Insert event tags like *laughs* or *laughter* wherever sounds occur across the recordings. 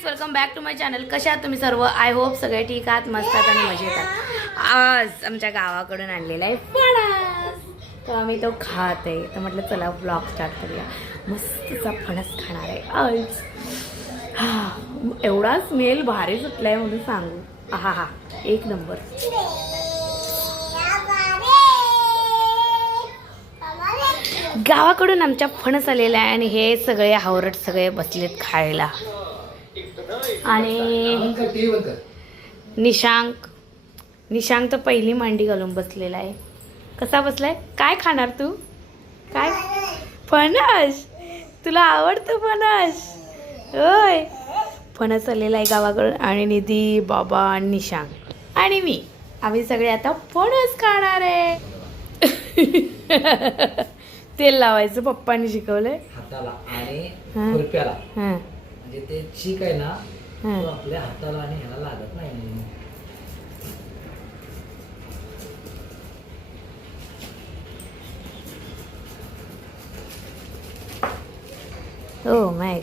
Guys welcome back to my channel कशा आहात तुम्ही सर्व? आय होप सगळे ठीक आहात मस्त आहात आणि मजेत आहात. आज आमच्या गावाकडून आणलेला आहे फणस. तर आम्ही तो खात आहे. तर म्हटलं चला ब्लॉग स्टार्ट करूया. मस्तचा फणस खाणार आहे. आज. हा एवढा स्मेल भारी सुटला आहे म्हणून सांगू. हा हा एक नंबर गावाकडून आमच्या फणस आलेला आहे आणि हे सगळे हावरट सगळे बसलेत खायला. आणि निशांक. निशांक तर पहिली मांडी घालून बसलेला आहे. कसा बसलाय? काय खाणार तू? काय? फणस. तुला आवडतं फणस. होय. फणस आलेला आहे गावाकडून आणि निधी बाबा आणि निशांक. आणि मी. आम्ही सगळे आता फणस खाणार आहे. *laughs* तेल लावायचं. पप्पांनी शिकवलंय. हाताला आणि म्हणजे ते चीक आहे ना हां तो आपल्या हाताला आणि ह्याला लागत नाही हो माय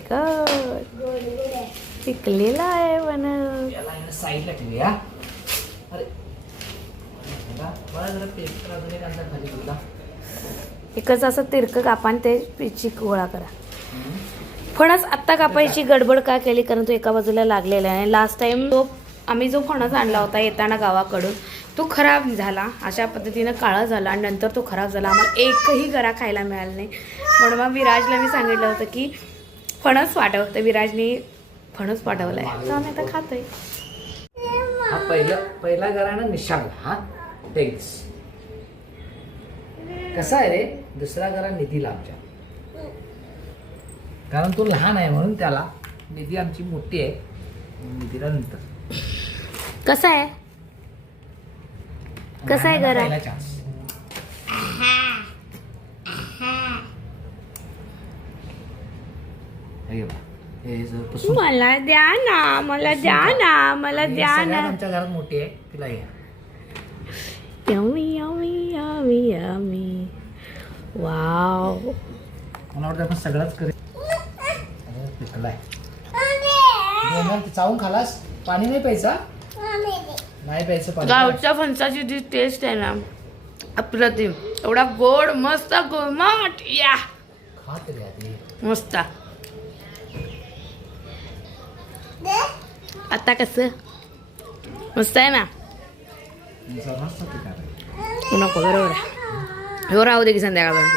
पिकलेला आहे याला आहे ना साईडला ठेवूया. अरे बघा, मला जरा पेपर अजून एक अंदाज खाली तुला एकच असं तिरकं कापा आणि ते पिची गोळा करा. फणस आत्ता कापायची गडबड का केली? कारण तो एका बाजूला लागलेला आहे. लास्ट टाइम तो आम्ही जो फणस आणला होता येताना गावाकडून तो खराब झाला. अशा पद्धतीनं काळा झाला आणि नंतर तो खराब झाला. आम्हाला एकही गरा खायला मिळाला नाही. म्हणून मग विराजला मी सांगितलं होतं की फणस वाटव तर विराजने फणस पाठवला तर आम्ही आता खातोय. हा पहिला पहिला घरा ना हा? टेल्स कसा आहे रे? दुसरा गरा निधीला आमच्या. कारण तो लहान आहे म्हणून त्याला निधी आमची मोठी आहे. निधीला नंतर. कसं आहे? कसा आहे घरा? पहिला चान्स हे बघ. हे जर पुसून- मला द्या ना मला द्या ना मला द्या सगळ्यात ना. आमच्या घरात मोठी आहे तिला घ्या. Yummy yummy yummy yummy. Wow. मला वाटतं आपण सगळंच करेल जेवण ते चावून खालास? पाणी नाही प्यायचा नाही प्यायचं पाणी. गावच्या फणसाची जी टेस्ट आहे ना अप्रतिम. एवढा गोड मस्त गोमाट या. खा तरी आधी. मस्त. आता कस? मस्त आहे ना. नको बरोबर आहे ह्यो राहू दे की संध्याकाळपर्यंत.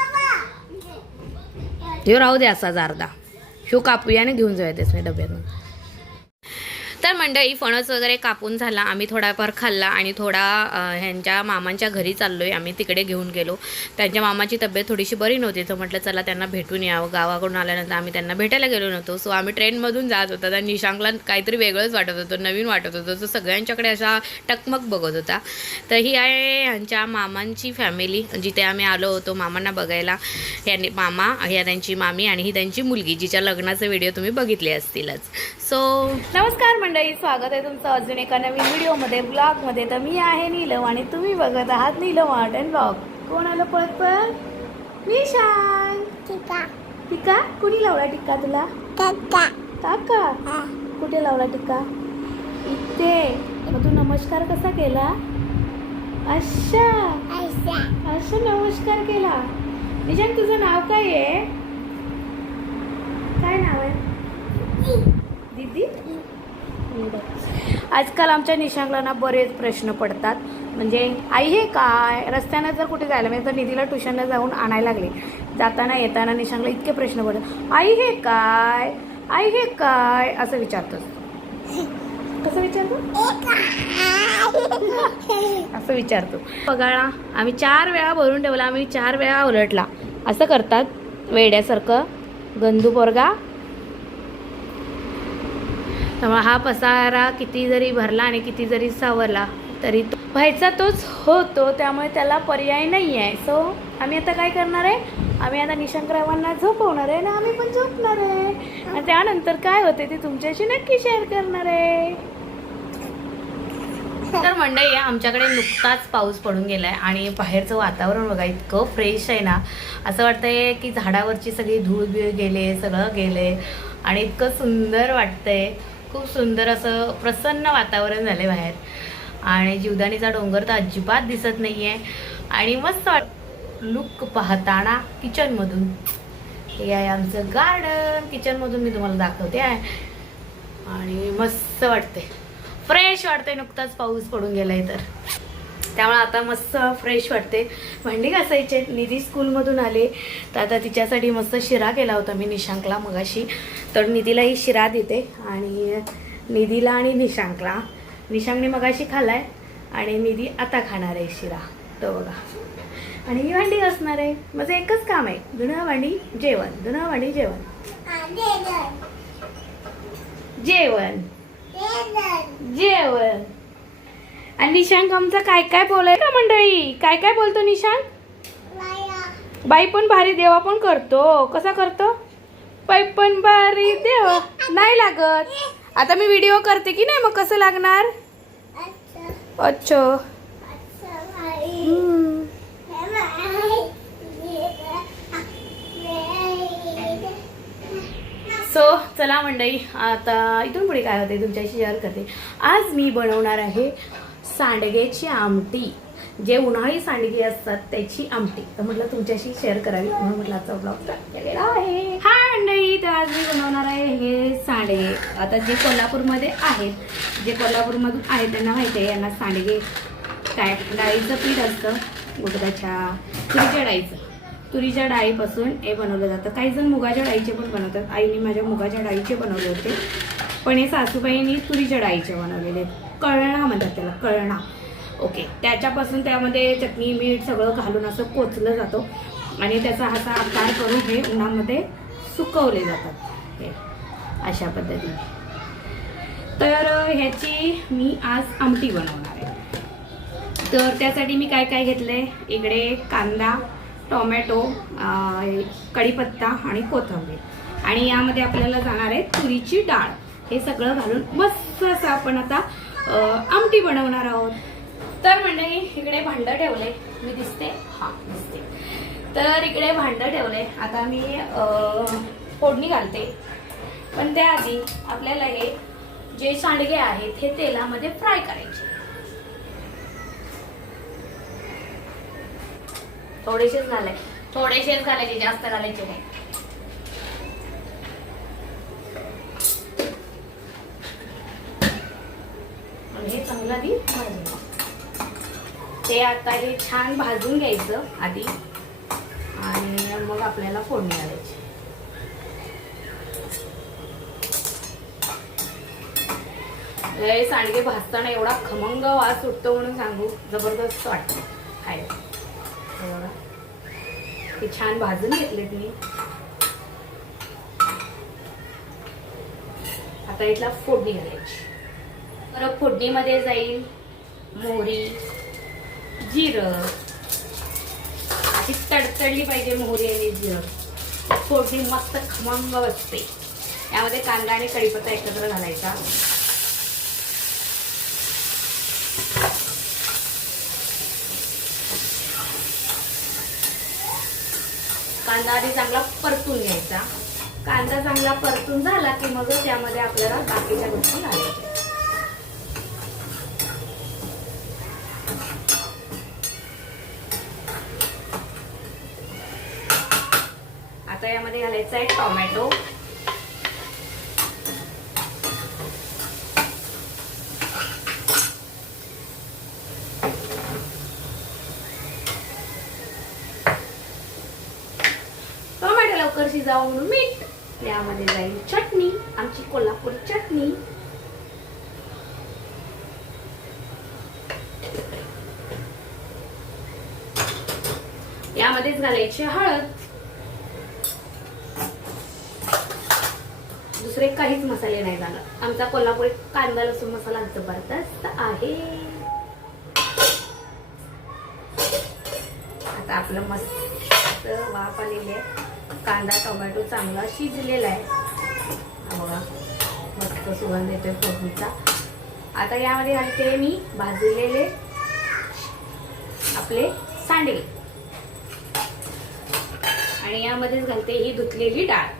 ह्यो राहू दे असाच अर्धा. ह्यो कापूया आणि घेऊन जाऊया त्याच डब्यातून. तर मंडळी फणस वगैरे कापून झाला. आम्ही थोडाफार खाल्ला आणि थोडा ह्यांच्या मामांच्या घरी चाललो आहे आम्ही तिकडे घेऊन गेलो. त्यांच्या मामाची तब्येत थोडीशी बरी नव्हती. तर म्हटलं चला त्यांना भेटून यावं. गावाकडून आल्यानंतर आम्ही त्यांना भेटायला गेलो नव्हतो. सो आम्ही ट्रेनमधून जात होता. तर निशांकला काहीतरी वेगळंच वाटत होतं नवीन वाटत होतं. तो सगळ्यांच्याकडे असा टकमक बघत होता. तर ही आहे ह्यांच्या मामांची फॅमिली जिथे आम्ही आलो होतो मामांना बघायला. यांनी मामा ह्या त्यांची मामी आणि ही त्यांची मुलगी जिच्या लग्नाचे व्हिडिओ तुम्ही बघितले असतीलच. सो नमस्कार मंडळी स्वागत आहे तुमचं अजून एका नवीन व्हिडिओमध्ये ब्लॉगमध्ये तर मी आहे नीलम आणि तुम्ही बघत आहात नीलम आर्ट अँड ब्लॉग कोण आलं पळत पळत निशांत टिका. टिका? कुणी लावला टिक्का तुला? काका कुठे लावला टिक्का इथे. मग तू नमस्कार कसा केला? अच्छा अच्छा नमस्कार केला. निशांत तुझं नाव काय आहे? काय नाव आहे? दीदी? आजकाल आमच्या निशांकला ना बरेच प्रश्न पडतात. म्हणजे आई हे काय? रस्त्यानं जर कुठे जायला म्हणजे तर निधीला ट्युशनला जाऊन आणायला लागले. जाताना येताना निशांकला इतके प्रश्न पडतात. आई हे काय? आई हे काय? असं विचारतोस. कसं विचारतो? असं विचारतो. बघा आम्ही चार वेळा भरून ठेवला आम्ही चार वेळा उलटला. असं करतात वेड्यासारखं. गंदू पोरगा त्यामुळे हा पसारा किती जरी भरला आणि किती जरी सावरला तरी तो व्हायचा तोच होतो. त्यामुळे त्याला पर्याय नाही आहे सो आम्ही आता काय करणार आहे? आम्ही आता निशंकरावांना झोपवणार आहे ना आम्ही पण झोपणार आहे. आणि त्यानंतर काय होते ते तुमच्याशी नक्की शेअर करणार आहे. तर मंडळी आमच्याकडे नुकताच पाऊस पडून गेलाय आणि बाहेरचं वातावरण बघा इतकं फ्रेश आहे ना. असं वाटतंय की झाडावरची सगळी धूळ बिळ गेले सगळं गेले आणि इतकं सुंदर वाटतंय. खूप सुंदर असं प्रसन्न वातावरण झालं बाहेर. आणि जीवदानीचा डोंगर तर अजिबात दिसत नाही आहे आणि मस्त वाट लुक पाहताना किचनमधून हे आहे आमचं गार्डन किचनमधून मी तुम्हाला दाखवते. आहे आणि मस्त वाटते फ्रेश वाटते नुकताच पाऊस पडून गेलाय तर. त्यामुळे आता मस्त फ्रेश वाटते. भांडी घासायचे निधी स्कूलमधून आले. तर आता तिच्यासाठी मस्त शिरा केला होता मी निशांकला मगाशी. तर निधीलाही शिरा देते. आणि निधीला आणि निशांकला. निशांकने मगाशी खाल्लाय. आणि निधी आता खाणार आहे शिरा. तो बघा. आणि मी भांडी घासणार आहे. माझं एकच काम आहे. धुणं भांडी जेवण. धुणं भांडी जेवण. जेवण. जेवण. आणि निशांक आमचा काय काय बोलाय का मंडळी? काय काय बोलतो निशांक? बाई पण भारी देवा पण करतो. कसा करतो? बाई पण भारी देवा. नाही लागत. आता मी व्हिडिओ करते की नाही? मग कसं लागणार? अच्छा. सो चला मंडळी आता इथून पुढे काय होते तुमच्याशी शेअर करते. आज मी बनवणार आहे सांडग्याची आमटी. जे उन्हाळी सांडगे असतात त्याची आमटी. तर म्हटलं तुमच्याशी शेअर करावी. म्हणून म्हटलं आजचा ब्लॉग केलेला आहे. हा मंडळी तर आज मी बनवणार आहे हे सांडगे. आता जे कोल्हापूरमध्ये आहेत जे कोल्हापूरमधून आहेत त्यांना माहिती आहे यांना सांडगे काय डाळीचं पीठ असतं उडदाच्या तुरीच्या डाळीचं. तुरीच्या डाळीपासून हे बनवलं जातं. काही जण मुगाच्या डाळीचे पण बनवतात. आईने माझ्या मुगाच्या डाळीचे बनवले होते. पण हे सासूबाईंनी तुरीच्या डाळीचे बनवलेले कळणा म्हणतात त्याला कळणा. ओके त्याच्यापासून त्यामध्ये चटणी मीठ सगळं घालून असं कोचलं जातो. आणि त्याचा असा आकार करून हे उन्हामध्ये सुकवले जातात. हे अशा पद्धतीने. तर ह्याची मी आज आमटी बनवणार आहे. तर त्यासाठी मी काय काय घेतलं आहे इकडे कांदा टोमॅटो कढीपत्ता आणि कोथिंबीर. आणि यामध्ये आपल्याला जाणार आहे तुरीची डाळ. हे सगळं घालून मस्त असं आपण आता आमटी बनवणार आहोत. तर मंडळी इकडे भांडं ठेवले. मी दिसते? हा दिसते. तर इकडे भांडं ठेवले. आता मी फोडणी घालते. पण त्याआधी आपल्याला हे जे सांडगे आहेत हे तेलामध्ये फ्राय करायचे. थोडेसेच घालाय थोडेसेच घालायचे जास्त घालायचे नाही. आणि आधी भाजून. ते आता हे छान भाजून घ्यायचं आधी. आणि मग आपल्याला फोडणी घालायची. हे सांडगे भाजताना एवढा खमंग वास सुटतो म्हणून सांगू जबरदस्त वाटतं खायला. बघा. ते छान भाजून घेतलेत मी. आता इथला फोडणी घालायची. परत फोडणीमध्ये जाईल. मोहरी जिरं. अशी तडतडली पाहिजे मोहरी आणि जिरं. फोडणी मस्त खमंग बसते यामध्ये कांदा आणि कढीपत्ता एकत्र घालायचा. कांदा आधी चांगला परतून घ्यायचा. कांदा चांगला परतून झाला की मग त्यामध्ये आपल्याला बाकीच्या गोष्टी घालायच्या. आता यामध्ये आहे टोमॅटो. टोमॅटो लवकर शिजावं म्हणून मीठ. यामध्ये जाईल चटणी आमची कोल्हापूर चटणी. यामध्येच घालायची हळद. दुसरे काहीच मसाले नाही झालं. आमचा कोल्हापुरी कांदा लसूण मसाला जबरदस्त आहे. आता आपलं मस्त वाफ आलेली आहे. कांदा टोमॅटो चांगला शिजलेला आहे. बघा मस्त सुगंध येतोय फोडणीचा. आता यामध्ये घालते मी भाजलेले आपले सांडे आणि यामध्येच घालते ही धुतलेली डाळ.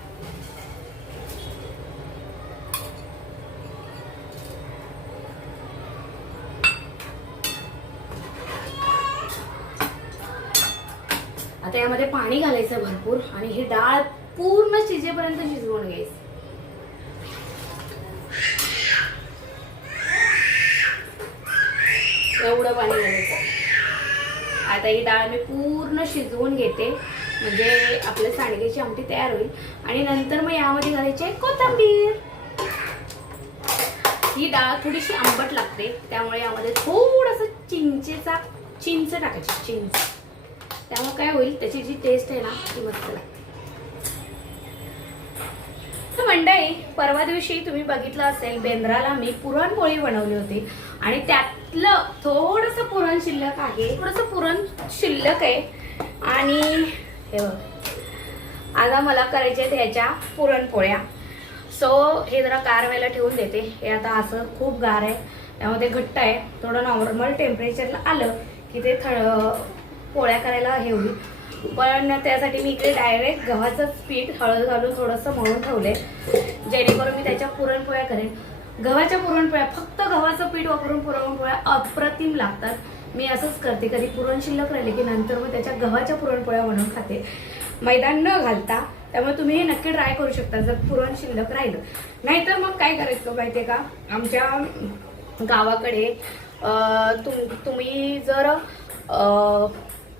त्यामध्ये पाणी घालायचं भरपूर आणि ही डाळ पूर्ण शिजेपर्यंत शिजवून घ्यायची. एवढं पाणी घालायचं. आता ही डाळ मी पूर्ण शिजवून घेते. म्हणजे आपल्या सांडग्याची आमटी तयार होईल. आणि नंतर मग यामध्ये घालायची आहे कोथिंबीर. ही डाळ थोडीशी आंबट लागते. त्यामुळे यामध्ये थोडंसं चिंचेचा चिंच टाकायची चिंच. त्यामुळे काय होईल त्याची जी टेस्ट आहे ना ती मस्त लागते. तर मंडळी परवा दिवशी तुम्ही बघितलं असेल बेंद्राला मी पुरणपोळी बनवली होती. आणि त्यातलं थोडंसं पुरण शिल्लक आहे थोडंसं पुरण शिल्लक आहे. आणि हे बघ आता मला करायचे आहेत ह्याच्या पुरणपोळ्या. सो हे जरा गार व्हायला ठेवून देते. हे आता असं खूप गार आहे. त्यामध्ये घट्ट आहे. थोडं नॉर्मल टेम्परेचरला आलं की ते थळ पोळ्या करायला हे होईल पण त्यासाठी मी इकडे डायरेक्ट गव्हाचंच पीठ हळद घालून थोडंसं मळून ठेवले जेणेकरून मी त्याच्या पुरणपोळ्या करेन. गव्हाच्या पुरणपोळ्या फक्त गव्हाचं पीठ वापरून पुरणपोळ्या अप्रतिम लागतात. मी असंच करते. कधी पुरण शिल्लक राहिले की नंतर मग त्याच्या गव्हाच्या पुरणपोळ्या बनवून खाते. मैदान न घालता त्यामुळे तुम्ही हे नक्की ट्राय करू शकता जर पुरण शिल्लक राहिलं. नाहीतर मग काय करायचं माहितीये का? आमच्या गावाकडे तुम तुम्ही जर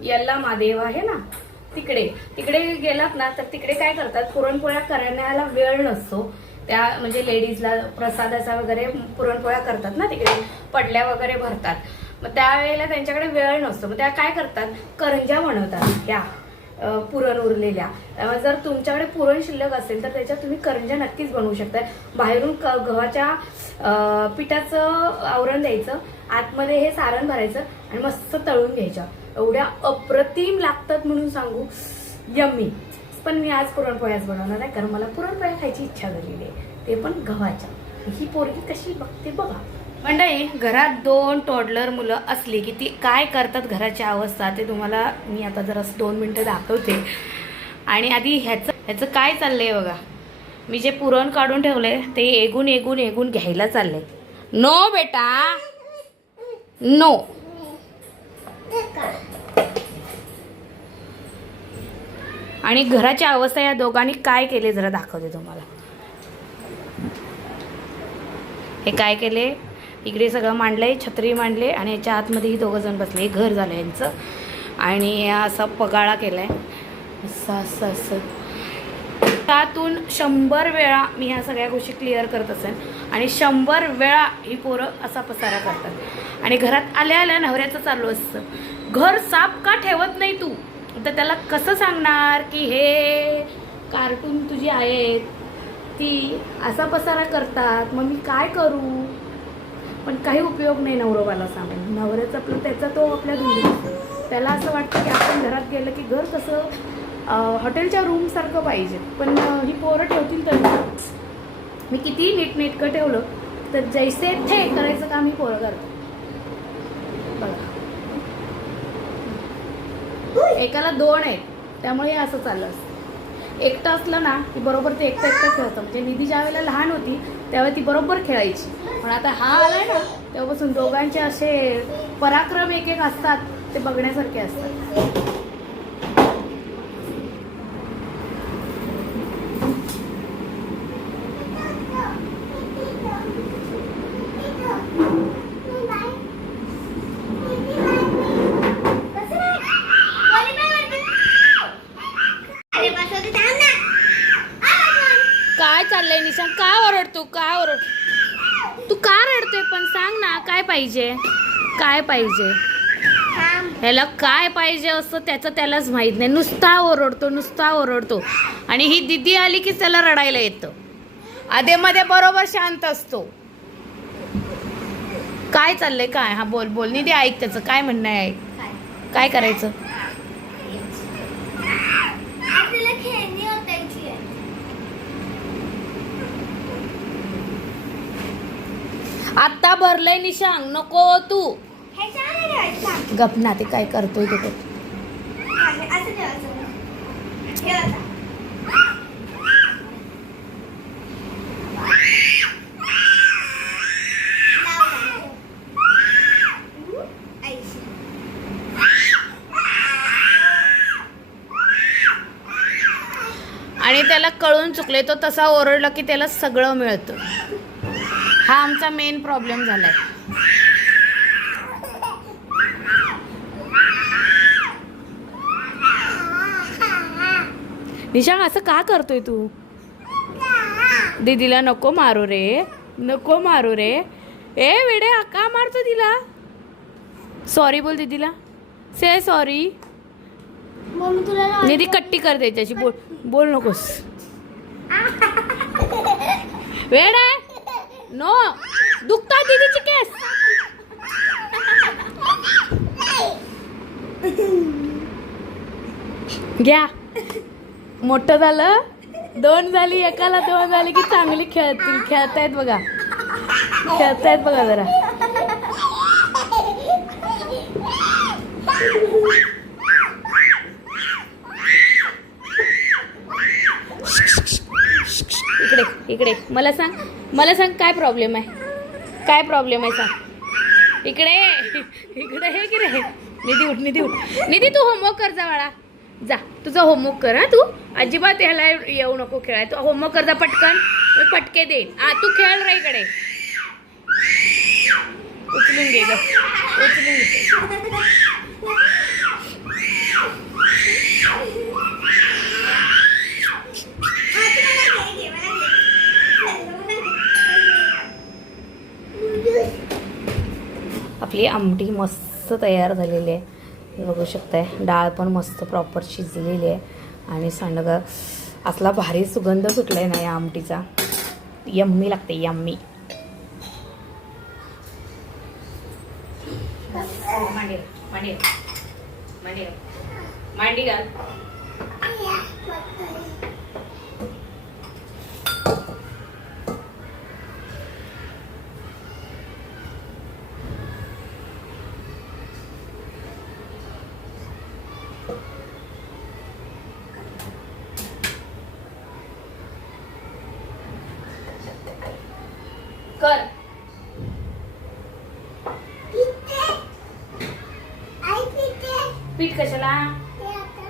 यल्ला महादेव आहे ना? तिकडे. तिकडे गेलात ना तर तिकडे काय करतात? पुरणपोळ्या करण्याला वेळ नसतो. त्या म्हणजे लेडीजला प्रसादाचा वगैरे पुरणपोळ्या करतात ना तिकडे. पडल्या वगैरे भरतात. मग त्यावेळेला त्यांच्याकडे वेळ नसतो. मग त्या काय करतात? करंज्या बनवतात त्या पुरण उरलेल्या. त्यामुळे जर तुमच्याकडे पुरण शिल्लक असेल तर त्याच्यात तुम्ही करंज्या नक्कीच बनवू शकता. बाहेरून क गव्हाच्या पिठाचं आवरण द्यायचं. आतमध्ये हे सारण भरायचं आणि मस्त तळून घ्यायच्या एवढ्या अप्रतिम लागतात म्हणून सांगू यम्मी. पण मी आज पुरणपोळ्याच बनवणार आहे कारण मला पुरणपोळ्या खायची इच्छा झालेली आहे. ते पण गव्हाच्या. ही पोरगी कशी बघते बघा. मंडळी घरात दोन टोडलर मुलं असली की ती काय करतात घराची अवस्था ते तुम्हाला मी आता जरा दोन मिनटं दाखवते. आणि आधी ह्याचं ह्याचं काय चाललंय बघा. मी जे पुरण काढून ठेवलंय ते एगून एगून एगून घ्यायला चाललंय. नो बेटा. नो. आणि घराची अवस्था या दोघांनी काय केले जरा दाखवते तुम्हाला. हे काय केले? इकडे सगळं मांडलंय छत्री मांडले आणि याच्या आतमध्ये ही दोघं जण बसले. हे घर झालं यांचं. आणि असा पगाळा केलाय. असं असं असं. त्यातून शंभर वेळा मी ह्या सगळ्या गोष्टी क्लिअर करत असेन. आणि शंभर वेळा ही पोरं असा पसारा करतात. आणि घरात आल्या आल्या नवऱ्याचं चालू असतं. घर साफ का ठेवत नाही तू? तर त्याला कसं सांगणार की हे कार्टून तुझी आहेत. ती असा पसारा करतात. मग मी काय करू? पण काही उपयोग नाही नवरोबाला सांगून. नवऱ्याचा आपलं त्याचा तो आपल्या धुंदीत त्याला असं वाटतं की आपण घरात गेलं की घर कसं हॉटेलच्या रूमसारखं पाहिजे. पण ही पोरं ठेवतील तरी. मी किती नीटनेटकं ठेवलं तर जैसे थे करायचं काम ही पोरं करतो बघा. एकाला दोन आहेत त्यामुळे असं चाललं असतं. एकटं असलं ना की बरोबर ते एकटं एकटं खेळतं. म्हणजे निधी ज्या वेळेला लहान होती त्यावेळी ती बरोबर खेळायची. पण आता हा आलाय ना तेव्हापासून दोघांचे असे पराक्रम एक एक असतात ते बघण्यासारखे असतात काय चाललंय निशांत का ओरडतो का ओरड तू का रडतोय पण सांग ना काय पाहिजे काय पाहिजे? ह्याला काय पाहिजे असतं त्याचं त्यालाच माहीत नाही. नुसता ओरडतो नुसता ओरडतो. आणि ही दिदी आली की त्याला रडायला येतं. आधेमध्ये बरोबर शांत असतो. काय चाललंय? काय? हा बोल बोल. निधी ऐक त्याचं. काय म्हणणं आहे? ऐक काय करायचं? आत्ता भरलंय निशांग नको तू. गप ना ते काय करतोय तो आणि त्याला कळून चुकले तो तसा ओरडला की त्याला सगळं मिळतं. हा आमचा मेन प्रॉब्लेम झालाय. निशांग असं का करतोय तू? दीदीला नको मारू रे नको मारू रे. ए वेडे का मारतो तिला. सॉरी बोल दीदीला. से सॉरी निधी कट्टी कर त्याच्याशी बोल बोल नकोस. वेड आहे नो दुखतात दीदीची केस. घ्या. मोठं झालं दोन झाली एकाला दोन झाली की चांगली खेळतील खेळतायत बघा. खेळतायत बघा जरा. इकडे इकडे. मला सांग मला सांग काय प्रॉब्लेम आहे? काय प्रॉब्लेम आहे सांग. इकडे इकडे हे की रे निधी उठ निधी उठ. निधी तू होमवर्क कर जा बाळा. जा. तुझा होमवर्क कर हा तू. अजिबात ह्याला येऊ नको खेळाय तू होमवर्क कर जा पटकन. मी पटके देईन आ तू खेळ रे इकडे. उचलून घे ग. उचलून घे. आपली आमटी मस्त तयार झालेली आहे. बघू शकताय. डाळ पण मस्त प्रॉपर शिजलेली आहे. आणि सांडगा असला भारी सुगंध सुटलाय ना या आमटीचा. यम्मी लागते यम्मी. मांडी मांडी मांडी मांडी घाल कर पिते. आई पिते. पीठ कशाला हे आता.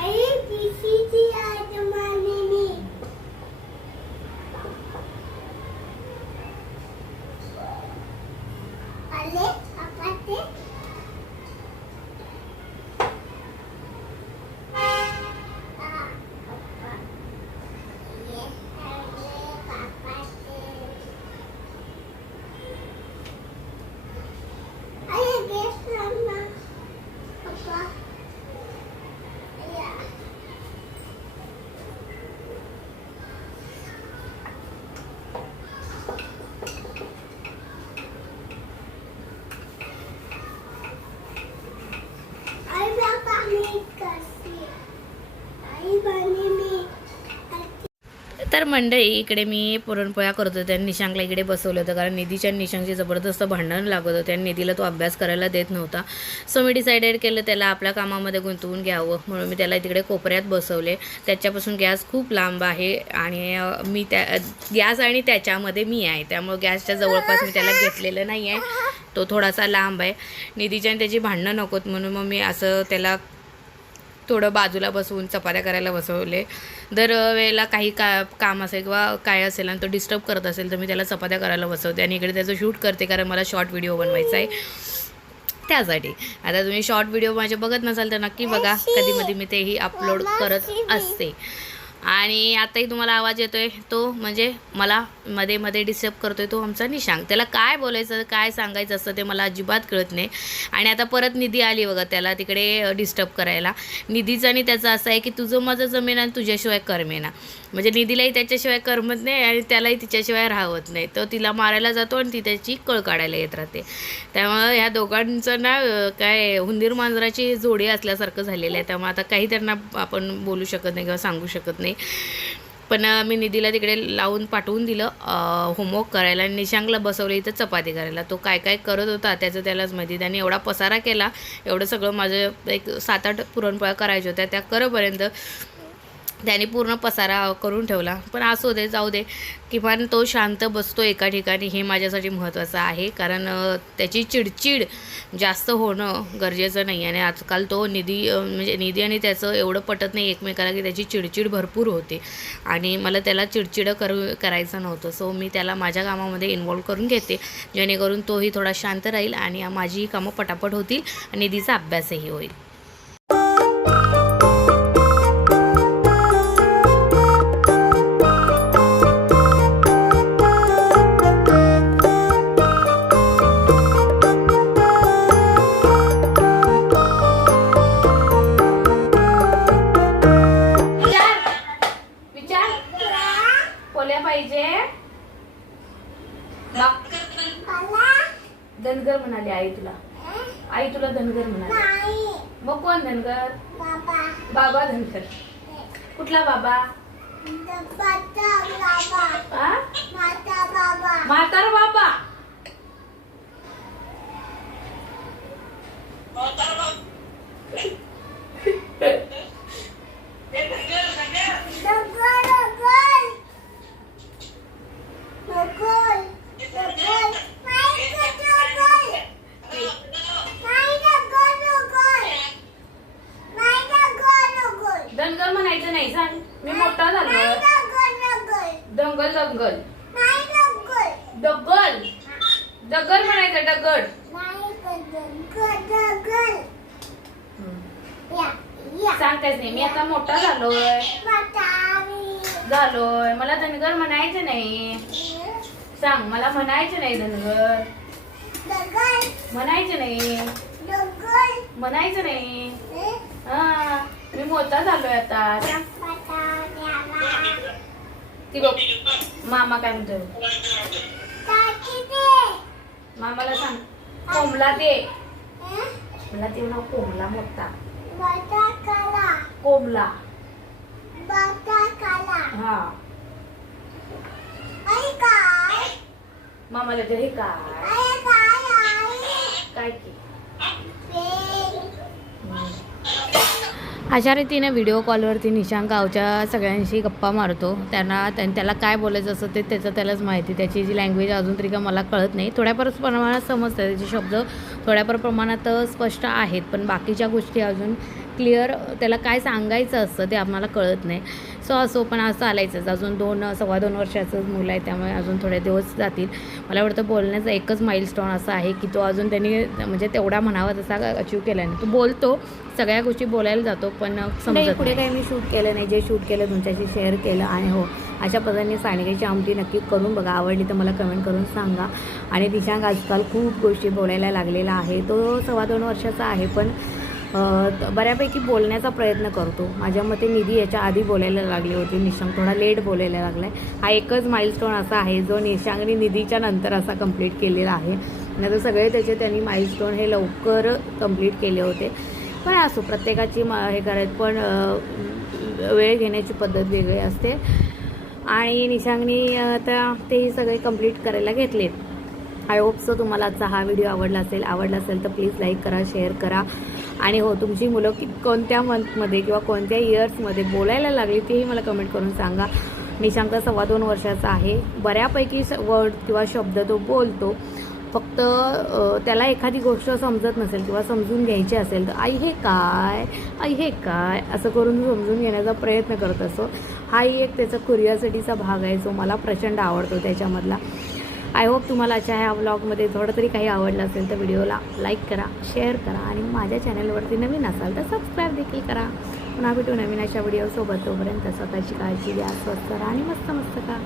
आई पिशीची आज मानेनी. आले आपाते आई बाबा मी कशी आई बने मी तर मंडळी इकडे मी पुरणपोळ्या करत होते आणि निशांकला इकडे बसवलं होतं कारण निधीच्या आणि जबरदस्त भांडण लागत होते आणि निधीला तो अभ्यास करायला देत नव्हता. सो मी डिसायडेड केलं त्याला आपल्या कामामध्ये गुंतवून घ्यावं म्हणून मी त्याला तिकडे कोपऱ्यात बसवले. त्याच्यापासून गॅस खूप लांब आहे आणि मी त्या गॅस आणि त्याच्यामध्ये मी आहे. त्यामुळे गॅसच्या जवळपास मी त्याला घेतलेलं नाही आहे. तो थोडासा लांब आहे. निधीच्या आणि त्याची भांडणं नकोत म्हणून मग मी असं त्याला थोडं बाजूला बसवून चपात्या करायला बसवले. दर वेळेला काही का काम असेल किंवा काय असेल आणि तो डिस्टर्ब करत असेल तर मी त्याला चपात्या करायला बसवते आणि इकडे त्याचं शूट करते कारण मला शॉर्ट व्हिडिओ बनवायचा आहे. त्यासाठी. आता तुम्ही शॉर्ट व्हिडिओ माझे बघत नसाल तर नक्की बघा. कधी मधी मी तेही अपलोड करत असते. आणि आताही तुम्हाला आवाज येतोय तो म्हणजे मला मध्ये मध्ये डिस्टर्ब करतोय तो आमचा निशांक. त्याला काय बोलायचं काय सांगायचं असतं ते मला अजिबात कळत नाही. आणि आता परत निधी आली बघा त्याला तिकडे डिस्टर्ब करायला. निधीचं आणि त्याचं असं आहे की तुझं माझं जमेन आणि तुझ्याशिवाय करमेना. म्हणजे निधीलाही त्याच्याशिवाय करमत नाही आणि त्यालाही तिच्याशिवाय राहत नाही. तो तिला मारायला जातो आणि ती त्याची कळ काढायला येत राहते. त्यामुळं ह्या दोघांचं ना काय हुंदीर मांजराची जोडी असल्यासारखं झालेलं आहे. त्यामुळे आता काही त्यांना आपण बोलू शकत नाही किंवा सांगू शकत नाही. पण मी निधीला तिकडे लावून पाठवून दिलं. होमवर्क करायला आणि निशांकला बसवलं इथं चपाती करायला. तो काय काय करत होता त्याचं त्यालाच माहिती. त्याने एवढा पसारा केला. एवढं सगळं माझं एक सात आठ पुरणपोळ्या करायच्या होत्या. त्या करपर्यंत त्याने पूर्ण पसारा करून ठेवला. पण असू दे जाऊ दे. किमान तो शांत बसतो एका ठिकाणी हे माझ्यासाठी महत्त्वाचं आहे. कारण त्याची चिडचिड जास्त होणं गरजेचं नाही आणि आजकाल तो निधी म्हणजे निधी आणि त्याचं एवढं पटत नाही एकमेकाला की त्याची चिडचिड भरपूर होते. आणि मला त्याला चिडचिड करू करायचं नव्हतं. सो मी त्याला माझ्या कामामध्ये इन्वॉल्व करून घेते. जेणेकरून तोही थोडा शांत राहील आणि माझीही कामं पटापट होतील आणि निधीचा अभ्यासही होईल. मामा काय म्हणतोय? मामाला सांग. कोंबला दे. मला ते म्हणा कोंबला मोठा. कोंबला. हा. मामाला ते हे काय? काय की? अशा रीतीने व्हिडिओ कॉलवरती निशांक गावच्या सगळ्यांशी गप्पा मारतो. त्यांना त्यां त्याला काय बोलायचं असतं ते त्याचं त्यालाच माहिती. त्याची जी लँग्वेज अजून तरी का मला कळत नाही. थोड्याफार प्रमाणात समजतं. त्याचे शब्द थोड्याफार प्रमाणात स्पष्ट आहेत. पण बाकीच्या गोष्टी अजून क्लिअर त्याला काय सांगायचं असतं ते आम्हाला कळत नाही. सो असो पण असं चालायचंच. अजून दोन सव्वा दोन वर्षाचंच मुलं आहे त्यामुळे अजून थोडे दिवस जातील. मला वाटतं बोलण्याचा एकच माइलस्टोन असा आहे की तो अजून त्यांनी म्हणजे तेवढा म्हणावा तसा अचीव केला नाही. तो बोलतो सगळ्या गोष्टी बोलायला जातो पण समजा पुढे काही मी शूट केलं नाही. जे शूट केलं तुमच्याशी शेअर केलं आणि हो. अशा पद्धतीने सांडग्याची आमटी नक्की करून बघा. आवडली तर मला कमेंट करून सांगा. आणि दिशांक आजकाल खूप गोष्टी बोलायला लागलेला आहे. तो सव्वा दोन वर्षाचा आहे पण बऱ्यापैकी बोलण्याचा प्रयत्न करतो. माझ्या मते निधी याच्या आधी बोलायला लागली होती निशांक थोडा लेट बोलायला लागला आहे हा एकच माइलस्टोन असा आहे जो निशांकने निधीच्या नंतर असा कंप्लीट केलेला आहे. नाही सगळे त्याचे त्यांनी माइलस्टोन हे लवकर कंप्लीट केले होते. पण असो प्रत्येकाची म हे करायचं पण वेळ घेण्याची पद्धत वेगळी असते. आणि निशांगनी आता तेही सगळे कंप्लीट करायला घेतले आय होप सो तुम्हाला आजचा हा व्हिडिओ आवडला असेल. आवडला असेल तर प्लीज लाईक करा शेअर करा. आणि हो तुमची मुलं की कोणत्या मंथमध्ये किंवा कोणत्या इयर्समध्ये बोलायला लागली तेही मला कमेंट करून सांगा. निशांक सव्वा दोन वर्षाचा आहे. बऱ्यापैकी वर्ड किंवा शब्द तो बोलतो. फक्त त्याला एखादी गोष्ट समजत नसेल किंवा समजून घ्यायची असेल तर आई हे काय? आई हे काय? असं करून समजून घेण्याचा प्रयत्न करत असतो. हाही एक त्याचा क्युरियासिटीचा भाग आहे जो मला प्रचंड आवडतो त्याच्यामधला. आय होप तुम्हाला अशा ह्या व्लॉगमध्ये थोडं तरी काही आवडलं असेल तर व्हिडिओला लाईक करा शेअर करा आणि माझ्या चॅनलवरती नवीन असाल तर सबस्क्राईब देखील करा. पुन्हा भेटू नवीन अशा व्हिडिओसोबत तोपर्यंत स्वतःची काळजी घ्या स्वस्त राहा आणि मस्त मस्त का